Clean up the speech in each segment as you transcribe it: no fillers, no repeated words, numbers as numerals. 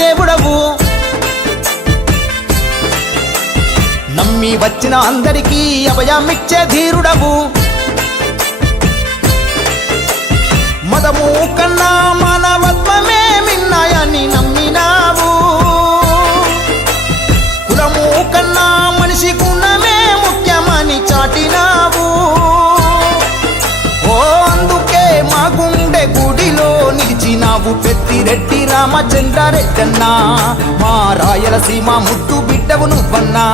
దేవుడవు నమ్మి వచ్చిన అందరికీ అభయమిచ్చే ధీరుడవు మదము కన్నా మానవత్వమే మిన్నాయని నమ్మినావు కులము కన్నా మనిషి గుణమే ముఖ్యమని చాటినావు ఓ అందుకే మా గుండె గుడిలో నిలిచినావు పెద్దిరెడ్డి రామచంద్రారెడ్డన్నా మా రాయలసీమ ముద్దు బిడ్డవు నువ్వన్నా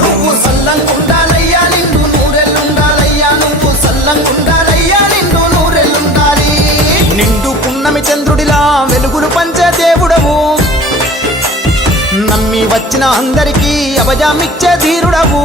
నువ్వు సల్లంగుండాలయ్యా నిండు నూరెళ్ళుండాలయ్యా నువ్వు సల్లంగుండాలయ్యా నిండు నూరెళ్ళుండాలి నిండు పున్నమి చంద్రుడిలా వెలుగులు పంచే దేవుడవు నమ్మి వచ్చిన అందరికీ అభయమిచ్చే ధీరుడవు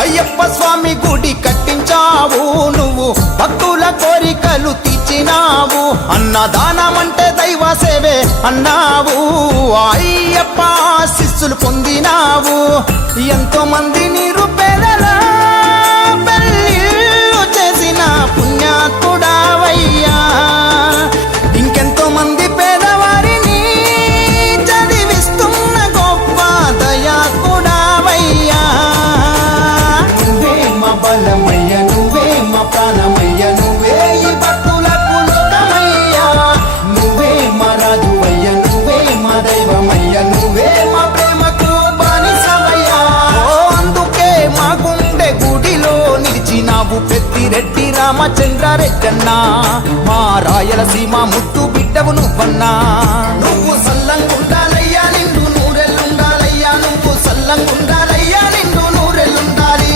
అయ్యప్ప స్వామి గుడి కట్టించావు నువ్వు భక్తుల కోరికలు తీర్చినావు అన్నదానమంటే దైవ సేవే అన్నావు అయ్యప్ప శిష్యులు పొందినావు ఎంతో మంది నిరుపేదలా పెళ్ళిళ్ళు చేసిన పుణ్యాత్ముడావయ్యా ఇంకెంతో మంది పేదవారిని చదివిస్తున్న గొప్ప దయాత్ముడావయ్యా బలమయ్య నువ్వే మా ప్రాణమయ్య నువ్వే ఈ భక్తులకు లోకమయ్యా నువ్వే మా రాజువయ్య నువ్వే మా దైవమయ్య నువ్వే మా ప్రేమకు బానిసవయ్యా అందుకే మా గుండె గుడిలో నిలిచినావు పెద్దిరెడ్డి రామచంద్రారెడ్డన్నా మా రాయలసీమ ముద్దు బిడ్డవు నువ్వన్నా నువ్వు సల్లంగుండాలయ్యా నిండు నూరెళ్ళుండాలయ్యా నువ్వు సల్లంగుండాలయ్యా నిండు నూరెళ్ళుండాలి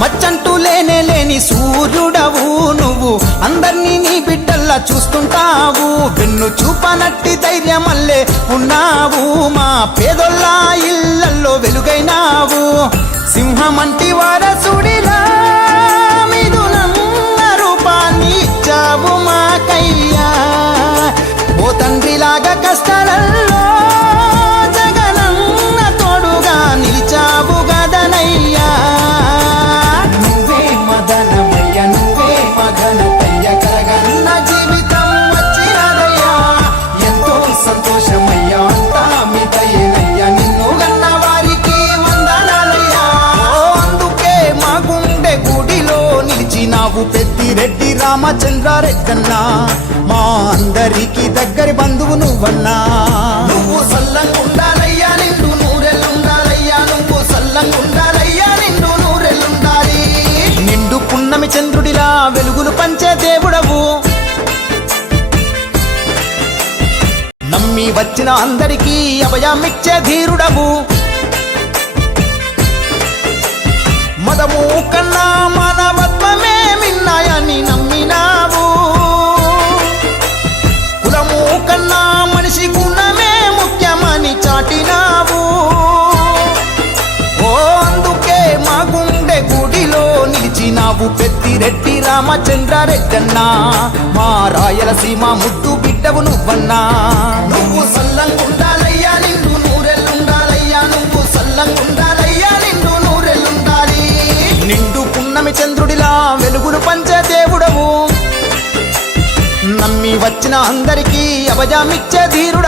మచ్చంటూ లేని సూర్యుడవు నువ్వు అందర్నీ నీ బిడ్డల్లా చూస్తుంటావు వెన్ను చూపనట్టి ధైర్యమల్లే ఉన్నావు మా పేదొల్ల ఇళ్లల్లో వెలుగైనావు సింహమంటి వారసుడిలా మిథునన్న రూపాన్ని ఇచ్చావు మాకయ్యా ఓ తండ్రిలాగా కష్టాలలో జగనన్న తోడుగా నిలిచావు గదనయ్యా పెద్దిరెడ్డి రామచంద్రారెడ్డన్నా మా అందరికి దగ్గరి బంధువు నువ్వన్నా నువ్వు సల్లంగుండాలయ్యా నిండు నూరెళ్ళుండాలయ్యా నువ్వు సల్లంగుండాలయ్యా నిండు నూరెళ్ళుండాలి నిండు పున్నమి చంద్రుడిలా వెలుగులు పంచే దేవుడవు నమ్మి వచ్చిన అందరికీ అభయమిచ్చే ధీరుడవు మదము కన్నా మానవత్వమే మిన్నాయని నమ్మినావు కులము కన్నా మనిషి గుణమే ముఖ్యమని చాటినావు ఓ అందుకే మా గుండె గుడిలో నిలిచినావు పెద్దిరెడ్డి రామచంద్రారెడ్డన్నా మా రాయలసీమ ముద్దు బిడ్డవు నువ్వన్నా నువ్వు సల్లంగుండాలయ్యా నిండు నూరెళ్ళుండాలయ్యా నువ్వు సల్లంగుండాలయ్యా నిండు నూరెళ్ళుండాలి నిండు పున్నమి చంద్రుడిలా వెలుగులు పంచే దేవుడవు నమ్మి వచ్చిన అందరికీ అభయమిచ్చే ధీరుడవు